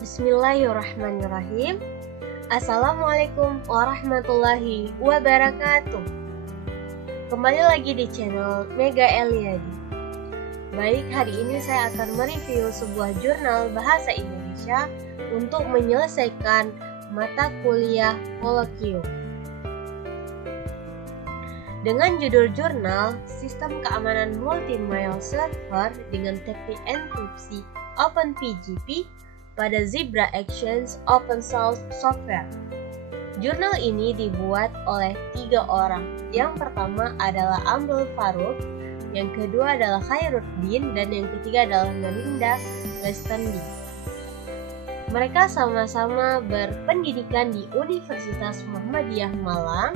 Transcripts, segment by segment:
Bismillahirrahmanirrahim. Assalamualaikum warahmatullahi wabarakatuh. Kembali lagi di channel Mega Eliadi. Baik, hari ini saya akan mereview sebuah jurnal bahasa Indonesia untuk menyelesaikan mata kuliah Kolokvium. Dengan judul jurnal Sistem Keamanan Multi-Mail Server dengan Teknik Enkripsi OpenPGP pada Zebra Actions Open Source Software. Jurnal ini dibuat oleh 3 orang. Yang pertama adalah Ambel Farouk, yang kedua adalah Khairuddin, dan yang ketiga adalah Melinda Lestandi. Mereka sama-sama berpendidikan di Universitas Muhammadiyah Malang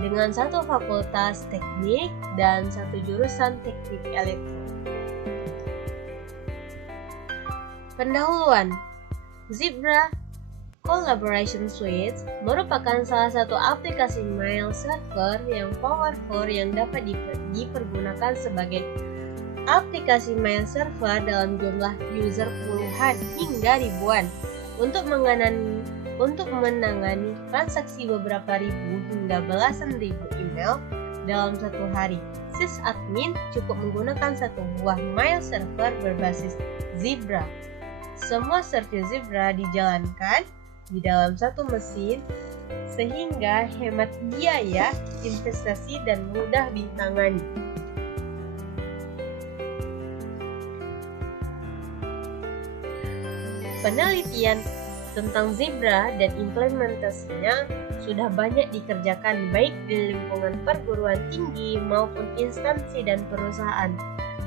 dengan satu fakultas teknik dan satu jurusan teknik elektro. Pendahuluan. Zebra Collaboration Suite merupakan salah satu aplikasi mail server yang powerful yang dapat dipergunakan sebagai aplikasi mail server dalam jumlah user puluhan hingga ribuan untuk menangani transaksi beberapa ribu hingga belasan ribu email dalam satu hari. Sysadmin cukup menggunakan satu buah mail server berbasis Zebra. Semua service Zebra dijalankan di dalam satu mesin sehingga hemat biaya, investasi, dan mudah ditangani. Penelitian tentang Zebra dan implementasinya sudah banyak dikerjakan baik di lingkungan perguruan tinggi maupun instansi dan perusahaan.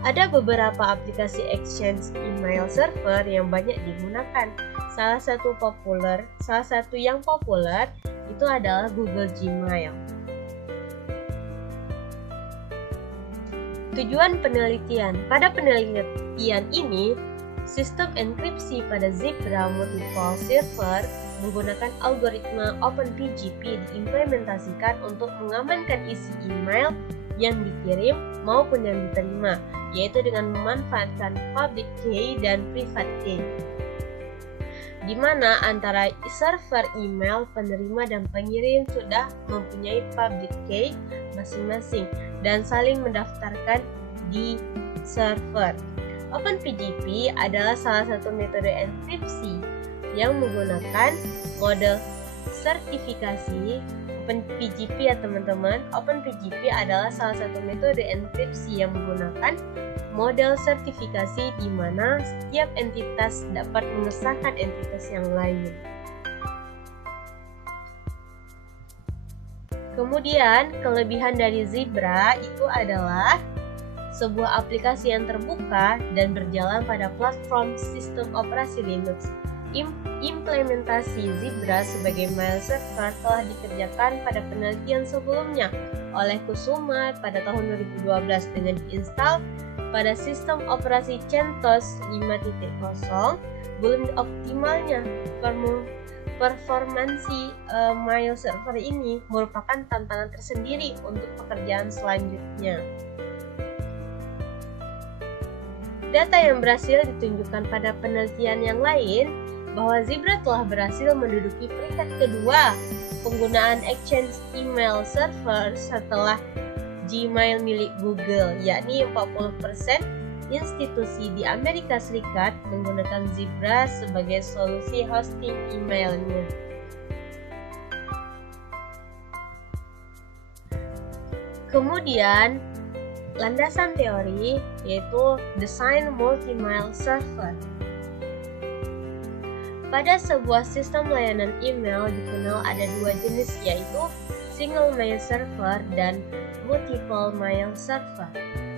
Ada beberapa aplikasi exchange email server yang banyak digunakan. Salah satu yang populer itu adalah Google Gmail. Tujuan penelitian. Pada penelitian ini, sistem enkripsi pada Zebra Multiple Server menggunakan algoritma OpenPGP diimplementasikan untuk mengamankan isi email yang dikirim maupun yang diterima, yaitu dengan memanfaatkan public key dan private key, di mana antara server email penerima dan pengirim sudah mempunyai public key masing-masing dan saling mendaftarkan di server. OpenPGP adalah salah satu metode enkripsi yang menggunakan model sertifikasi OpenPGP ya teman-teman. OpenPGP adalah salah satu metode enkripsi yang menggunakan model sertifikasi di mana setiap entitas dapat mengesahkan entitas yang lain. Kemudian, kelebihan dari Zebra itu adalah sebuah aplikasi yang terbuka dan berjalan pada platform sistem operasi Linux. Implementasi Zebra sebagai mail server telah dikerjakan pada penelitian sebelumnya oleh Kusuma pada tahun 2012 dengan diinstal pada sistem operasi CentOS 5.0. Belum optimalnya performansi mail server ini merupakan tantangan tersendiri untuk pekerjaan selanjutnya. Data yang berhasil ditunjukkan pada penelitian yang lain bahwa Zebra telah berhasil menduduki peringkat kedua penggunaan exchange email server setelah Gmail milik Google, yakni 40% institusi di Amerika Serikat menggunakan Zebra sebagai solusi hosting emailnya. Kemudian, landasan teori yaitu desain multi-mail server. Pada sebuah sistem layanan email dikenal ada 2 jenis, yaitu single mail server dan multiple mail server.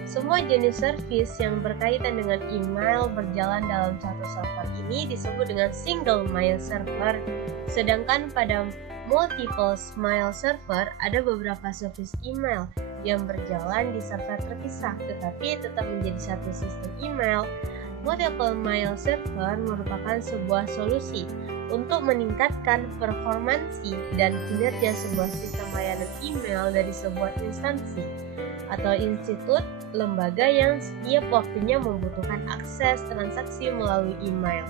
Semua jenis service yang berkaitan dengan email berjalan dalam satu server ini disebut dengan single mail server. Sedangkan pada multiple mail server ada beberapa service email yang berjalan di server terpisah tetapi tetap menjadi satu sistem email. Multiple mail server merupakan sebuah solusi untuk meningkatkan performansi dan kinerja sebuah sistem layanan email dari sebuah instansi atau institut lembaga yang setiap waktunya membutuhkan akses transaksi melalui email.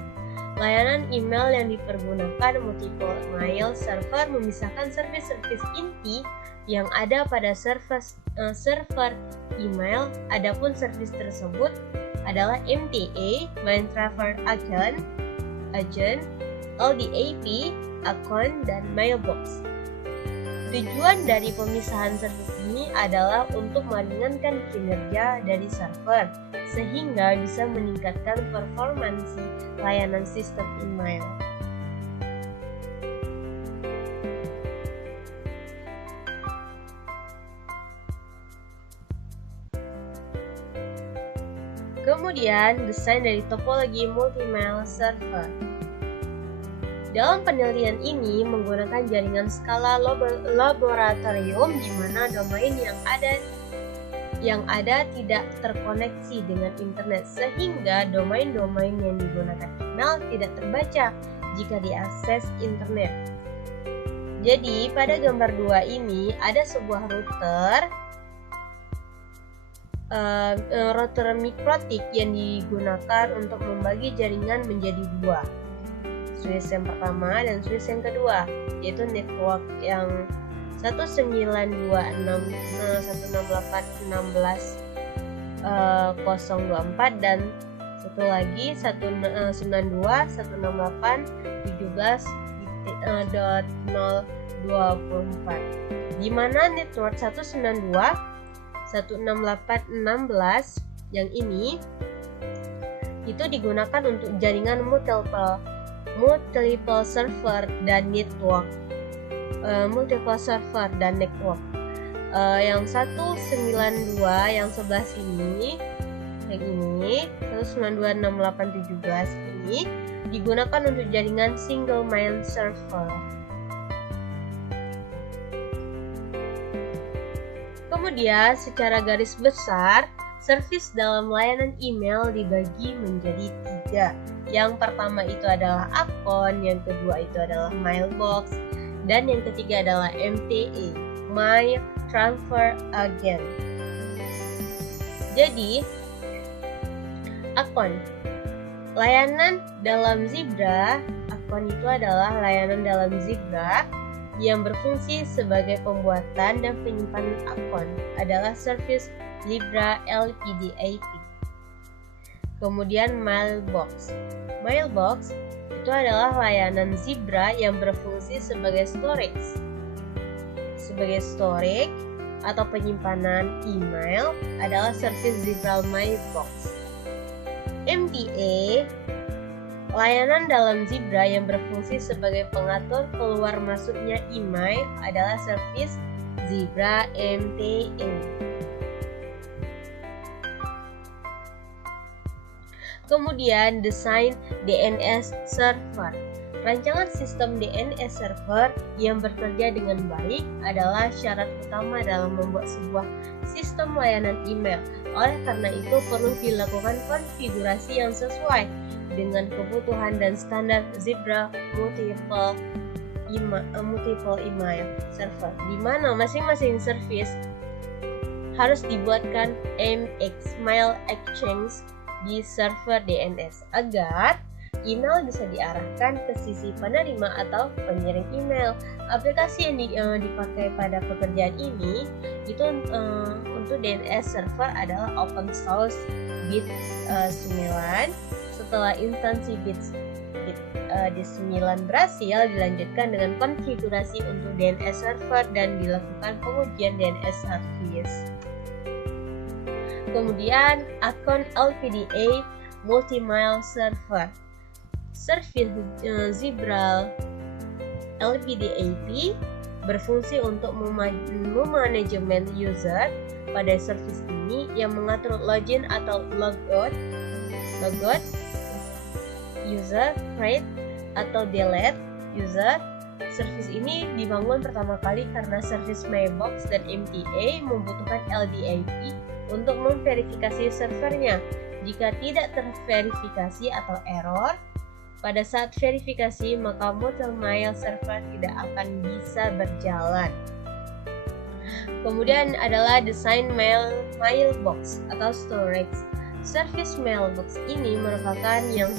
Layanan email yang dipergunakan multiple mail server memisahkan servis-servis inti yang ada pada server email. Adapun servis tersebut adalah MTA, Mail Transfer Agent, LDAP, Account, dan Mailbox. Tujuan dari pemisahan servis ini adalah untuk meringankan kinerja dari server, sehingga bisa meningkatkan performansi layanan sistem email. Kemudian, desain dari topologi multi-mail server. Dalam penelitian ini menggunakan jaringan skala laboratorium di mana domain yang ada tidak terkoneksi dengan internet, sehingga domain-domain yang digunakan email tidak terbaca jika diakses internet. Jadi pada gambar 2 ini ada sebuah router mikrotik yang digunakan untuk membagi jaringan menjadi 2. Switch yang pertama dan switch yang kedua, yaitu network yang 192.168.16.024 dan satu lagi 192.168.17.024, di mana network 192.168.16 yang ini itu digunakan untuk jaringan multiple server dan network. Yang 192 yang sebelah sini, yang ini 192.168.17 ini digunakan untuk jaringan single mail server. Kemudian secara garis besar, servis dalam layanan email dibagi menjadi 3. Yang pertama itu adalah akun, yang kedua itu adalah mailbox, dan yang ketiga adalah MTA, Mail Transfer Agent. Jadi, akun. Layanan dalam Zebra, akun itu adalah layanan dalam Zebra yang berfungsi sebagai pembuatan dan penyimpanan akun adalah service Zebra LPDAP. Kemudian mailbox. Mailbox itu adalah layanan Zebra yang berfungsi sebagai storage atau penyimpanan email adalah service Zebra Mailbox. MTA, layanan dalam Zebra yang berfungsi sebagai pengatur keluar masuknya email adalah service Zebra MTA. Kemudian desain DNS server. Rancangan sistem DNS server yang bekerja dengan baik adalah syarat utama dalam membuat sebuah sistem layanan email. Oleh karena itu perlu dilakukan konfigurasi yang sesuai dengan kebutuhan dan standar Zebra multiple email server, di mana masing-masing service harus dibuatkan MX Mail Exchange di server DNS agar email bisa diarahkan ke sisi penerima atau pengirim email. Aplikasi yang dipakai pada pekerjaan ini itu untuk DNS server adalah OpenSource Bit 9. Setelah instansi Bit 9 berhasil, dilanjutkan dengan konfigurasi untuk DNS server dan dilakukan pengujian DNS service. Kemudian akun LPDA Multi-Mail Server. Service Zebra LPDAP berfungsi untuk memanajemen user. Pada service ini yang mengatur login atau logout user, create atau delete user. Service ini dibangun pertama kali karena service Mailbox dan MTA membutuhkan LDAP untuk memverifikasi servernya. Jika tidak terverifikasi atau error pada saat verifikasi, maka multi-mail server tidak akan bisa berjalan. Kemudian adalah desain mailbox atau storage. Service mailbox ini merupakan yang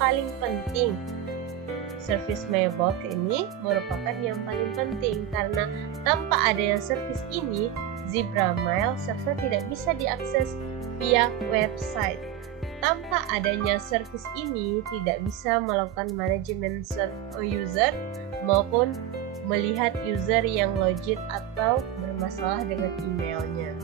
paling penting. Service mailbox ini merupakan yang paling penting karena tanpa adanya service ini, Zebra Mail server tidak bisa diakses via website. Tanpa adanya service ini, tidak bisa melakukan manajemen user maupun melihat user yang login atau bermasalah dengan emailnya.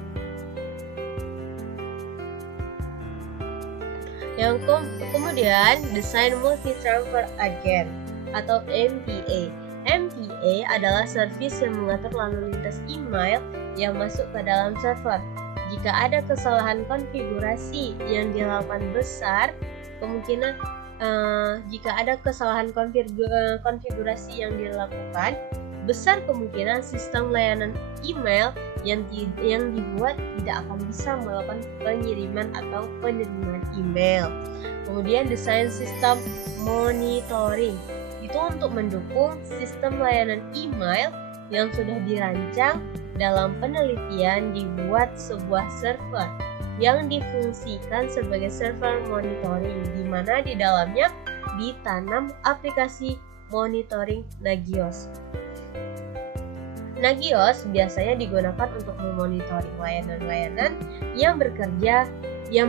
Yang kemudian, desain multi-transfer agent atau MTA. MTA adalah service yang mengatur lalu lintas email yang masuk ke dalam server. Jika ada kesalahan konfigurasi yang dilakukan besar, kemungkinan besar kemungkinan sistem layanan email yang dibuat tidak akan bisa melakukan pengiriman atau penerimaan email. Kemudian desain sistem monitoring itu untuk mendukung sistem layanan email yang sudah dirancang dalam penelitian dibuat sebuah server yang difungsikan sebagai server monitoring, di mana di dalamnya ditanam aplikasi monitoring Nagios. Nagios biasanya digunakan untuk memonitoring layanan-layanan yang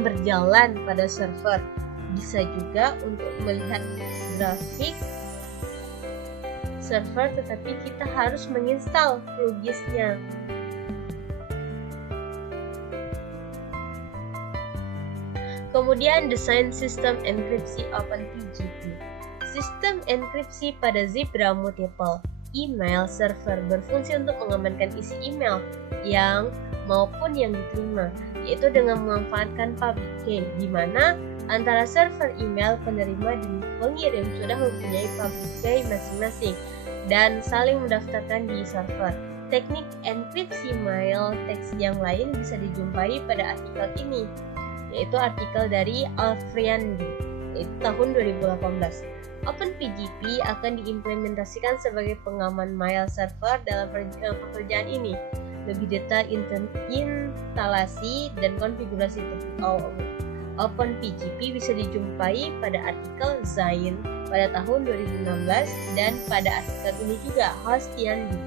berjalan pada server. Bisa juga untuk melihat grafik server, tetapi kita harus menginstal pluginsnya. Kemudian desain sistem enkripsi OpenPGP. Sistem enkripsi pada Zebra Multiple Email Server berfungsi untuk mengamankan isi email maupun yang diterima, yaitu dengan memanfaatkan public key, di mana antara server email penerima dan pengirim sudah mempunyai public key masing-masing dan saling mendaftarkan di server. Teknik enkripsi mail teks yang lain bisa dijumpai pada artikel ini, yaitu artikel dari Alfriandi tahun 2018. OpenPGP akan diimplementasikan sebagai pengaman mail server dalam pekerjaan ini. Lebih detail instalasi dan konfigurasi OpenPGP bisa dijumpai pada artikel Zain pada tahun 2016 dan pada artikel ini juga Hostiandi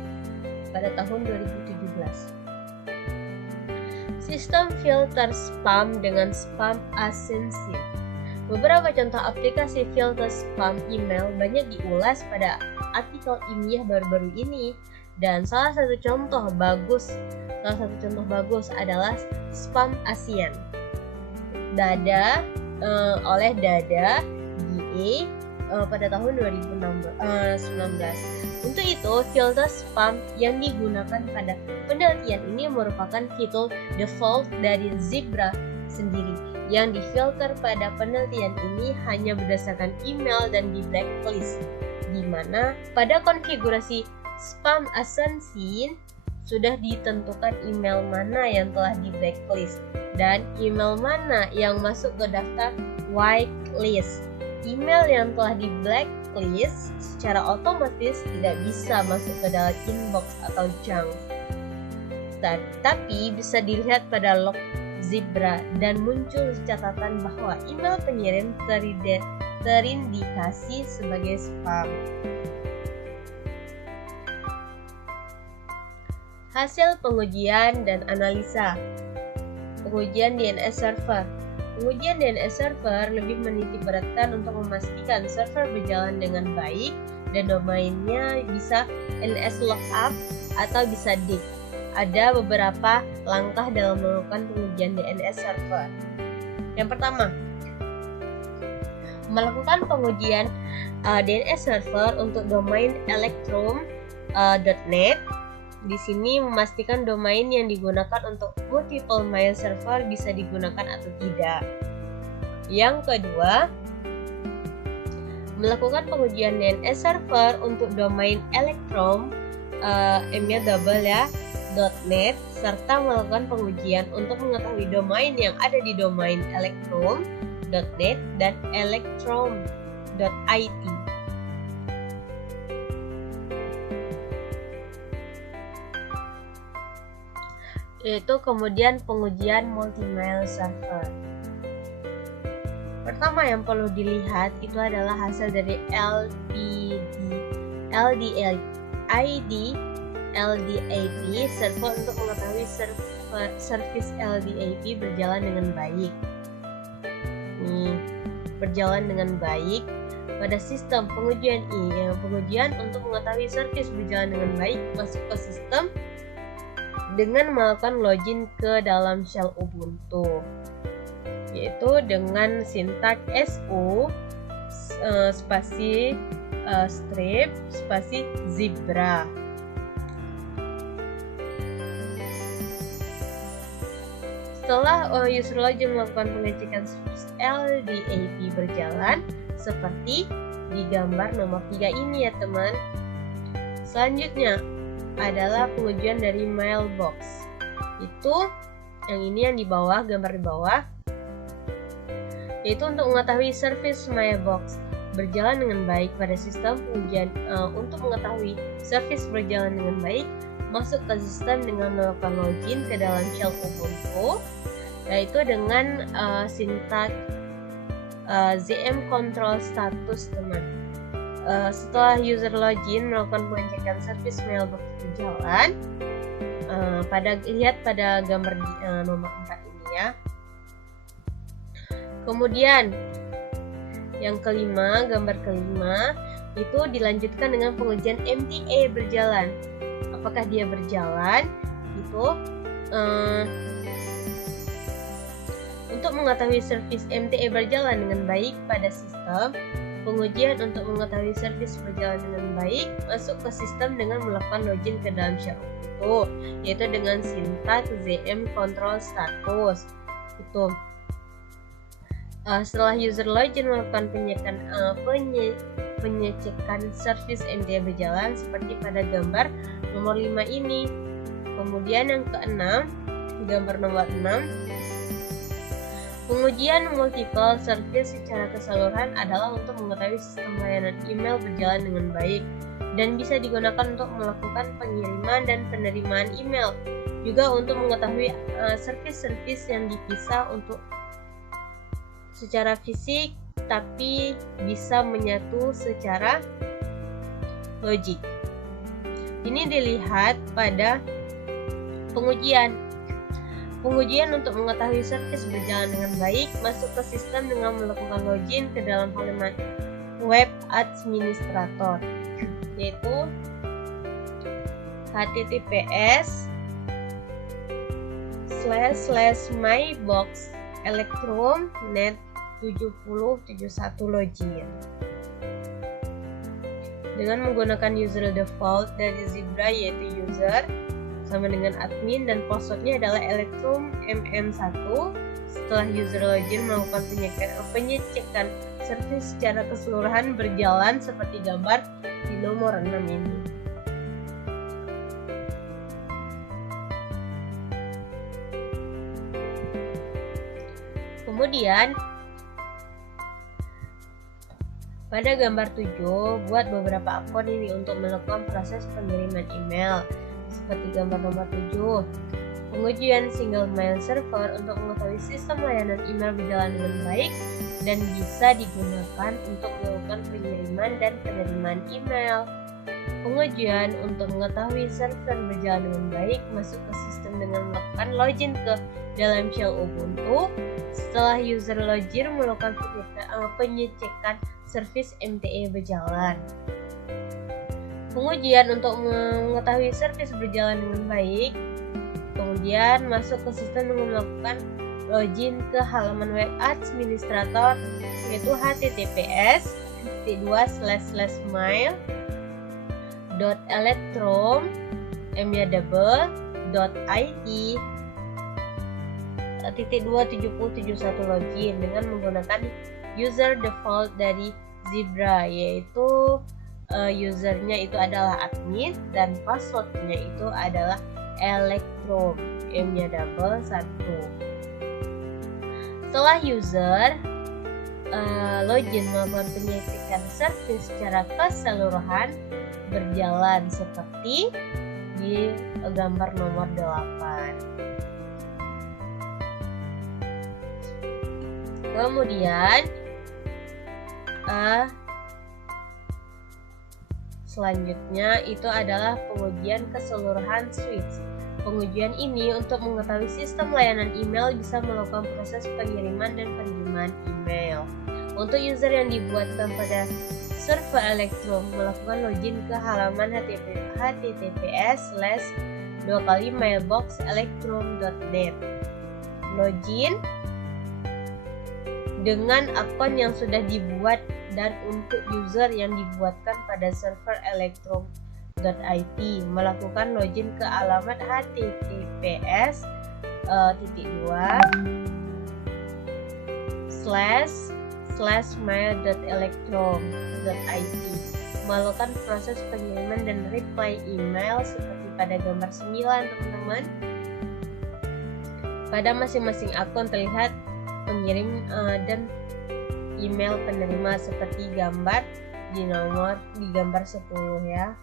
pada tahun 2017. Sistem filter spam dengan spam ascension. Beberapa contoh aplikasi filter spam email banyak diulas pada artikel ilmiah baru-baru ini, dan salah satu contoh bagus adalah Spam ASEAN oleh Dada GE pada tahun 2019. Untuk itu, filter spam yang digunakan pada penelitian ini merupakan fitur default dari Zebra sendiri, yang difilter pada penelitian ini hanya berdasarkan email dan di blacklist, di mana pada konfigurasi spam ascension sudah ditentukan email mana yang telah di blacklist dan email mana yang masuk ke daftar whitelist. Email yang telah di blacklist secara otomatis tidak bisa masuk ke dalam inbox atau junk, tapi bisa dilihat pada log Zebra dan muncul catatan bahwa email pengirim terindikasi sebagai spam. Hasil pengujian dan analisa. Pengujian DNS server. Pengujian DNS server lebih menitikberatkan untuk memastikan server berjalan dengan baik dan domainnya bisa NS lookup atau bisa dig. Ada beberapa langkah dalam melakukan pengujian DNS server. Yang pertama, melakukan pengujian DNS server untuk domain electrum.net. Di sini memastikan domain yang digunakan untuk multiple mail server bisa digunakan atau tidak. Yang kedua, melakukan pengujian DNS server untuk domain electrum .net serta melakukan pengujian untuk mengetahui domain yang ada di domain electrum.net dan electrum.it. yaitu kemudian pengujian multi-mail server. Pertama yang perlu dilihat itu adalah hasil dari LDAP server untuk mengetahui service LDAP berjalan dengan baik. Nih, berjalan dengan baik pada sistem pengujian ini. Pengujian untuk mengetahui service berjalan dengan baik masuk ke sistem dengan melakukan login ke dalam shell Ubuntu, yaitu dengan sintak su spasi strip spasi zebra. Setelah user login melakukan pengecekan service LDAP berjalan seperti di gambar nomor 3 ini ya teman. Selanjutnya adalah pengujian dari mailbox. Itu yang ini yang di bawah, gambar di bawah, yaitu untuk mengetahui service mailbox berjalan dengan baik pada sistem pengujian. Untuk mengetahui service berjalan dengan baik, masuk ke sistem dengan melakukan login ke dalam shell Ubuntu, yaitu dengan sintak zm control status teman. Setelah user login melakukan pengecekan service mailbox berjalan, lihat pada gambar nomor 4 ini ya. Kemudian yang kelima, gambar kelima itu dilanjutkan dengan pengujian MTA berjalan. Apakah dia berjalan? Itu untuk mengetahui service MTA berjalan dengan baik pada sistem, pengujian untuk mengetahui service berjalan dengan baik masuk ke sistem dengan melakukan login ke dalam shell Ubuntu, yaitu dengan sintak zm control status. Itu setelah user login melakukan pengecekan service MTA berjalan seperti pada gambar nomor 5 ini. Kemudian yang keenam, gambar nomor 6, pengujian multiple service secara keseluruhan adalah untuk mengetahui sistem layanan email berjalan dengan baik dan bisa digunakan untuk melakukan pengiriman dan penerimaan email. Juga untuk mengetahui service-service yang dipisah untuk secara fisik tapi bisa menyatu secara logik. Ini dilihat pada pengujian. Pengujian untuk mengetahui service berjalan dengan baik masuk ke sistem dengan melakukan login ke dalam halaman web administrator, yaitu https://mybox-electrum-net7071 login dengan menggunakan user default dari Zebra, yaitu user sama dengan admin, dan passwordnya adalah electrum mm1. Setelah user login melakukan pengecekan service secara keseluruhan berjalan seperti gambar di nomor 6 ini. Kemudian pada gambar 7 buat beberapa akun ini untuk melakukan proses pengiriman email. Seperti gambar nomor 7, pengujian single mail server untuk mengetahui sistem layanan email berjalan dengan baik dan bisa digunakan untuk melakukan pengiriman dan penerimaan email. Pengujian untuk mengetahui server berjalan dengan baik masuk ke sistem dengan melakukan login ke dalam shell Ubuntu. Setelah user login melakukan pengecekan service MTA berjalan. Pengujian untuk mengetahui service berjalan dengan baik, kemudian masuk ke sistem dengan melakukan login ke halaman web administrator, yaitu https://mail.electrum-it/27071 login dengan menggunakan user default dari Zebra, yaitu usernya itu adalah admin dan passwordnya itu adalah electrum m1. Setelah user login melakukan pengecekan service secara keseluruhan berjalan seperti di gambar nomor 8. Kemudian selanjutnya itu adalah pengujian keseluruhan switch. Pengujian ini untuk mengetahui sistem layanan email bisa melakukan proses pengiriman dan penerimaan email. Untuk user yang dibuatkan pada server Electrum melakukan login ke halaman https://mailbox-electrum.net. Login dengan akun yang sudah dibuat, dan untuk user yang dibuatkan pada server electrum.it melakukan login ke alamat https://mail.electrum.it melakukan proses pengiriman dan reply email seperti pada gambar 9, teman-teman. Pada masing-masing akun terlihat pengirim dan email penerima seperti gambar di gambar 10 ya.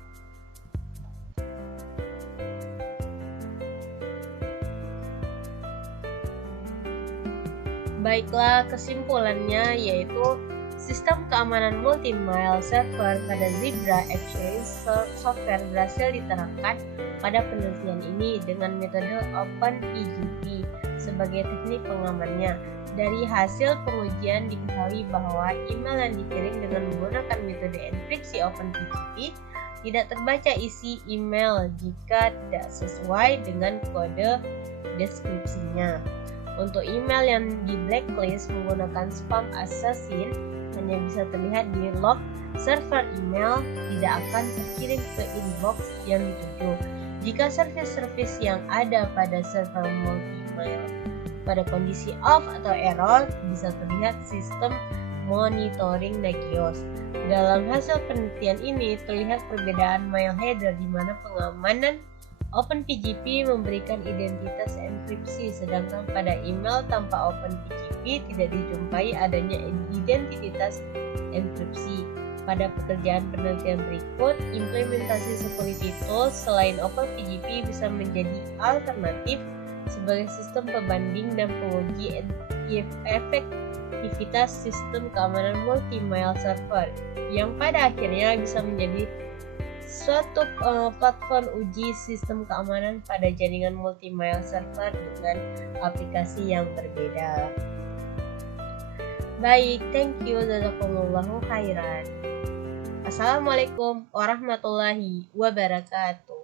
Baiklah, kesimpulannya yaitu sistem keamanan multi-mail server pada Zebra Exchange software berhasil diterapkan pada penelitian ini dengan metode OpenPGP sebagai teknik pengamannya. Dari hasil pengujian diketahui bahwa email yang dikirim dengan menggunakan metode enkripsi OpenPGP tidak terbaca isi email jika tidak sesuai dengan kode deskripsinya. Untuk email yang di blacklist menggunakan spam assassin hanya bisa terlihat di log server email, tidak akan terkirim ke inbox yang dituju. Jika service yang ada pada server multi-mail pada kondisi off atau error, bisa terlihat sistem monitoring Nagios. Dalam hasil penelitian ini terlihat perbedaan mail header di mana pengamanan OpenPGP memberikan identitas enkripsi, sedangkan pada email tanpa OpenPGP tidak dijumpai adanya identitas enkripsi. Pada pekerjaan penelitian berikut, implementasi security tools selain OpenPGP bisa menjadi alternatif sebagai sistem pembanding dan penguji efektivitas sistem keamanan multi-mail server yang pada akhirnya bisa menjadi suatu platform uji sistem keamanan pada jaringan multi-mail server dengan aplikasi yang berbeda. Baik, thank you, jazakumullahu khairan. Assalamualaikum warahmatullahi wabarakatuh.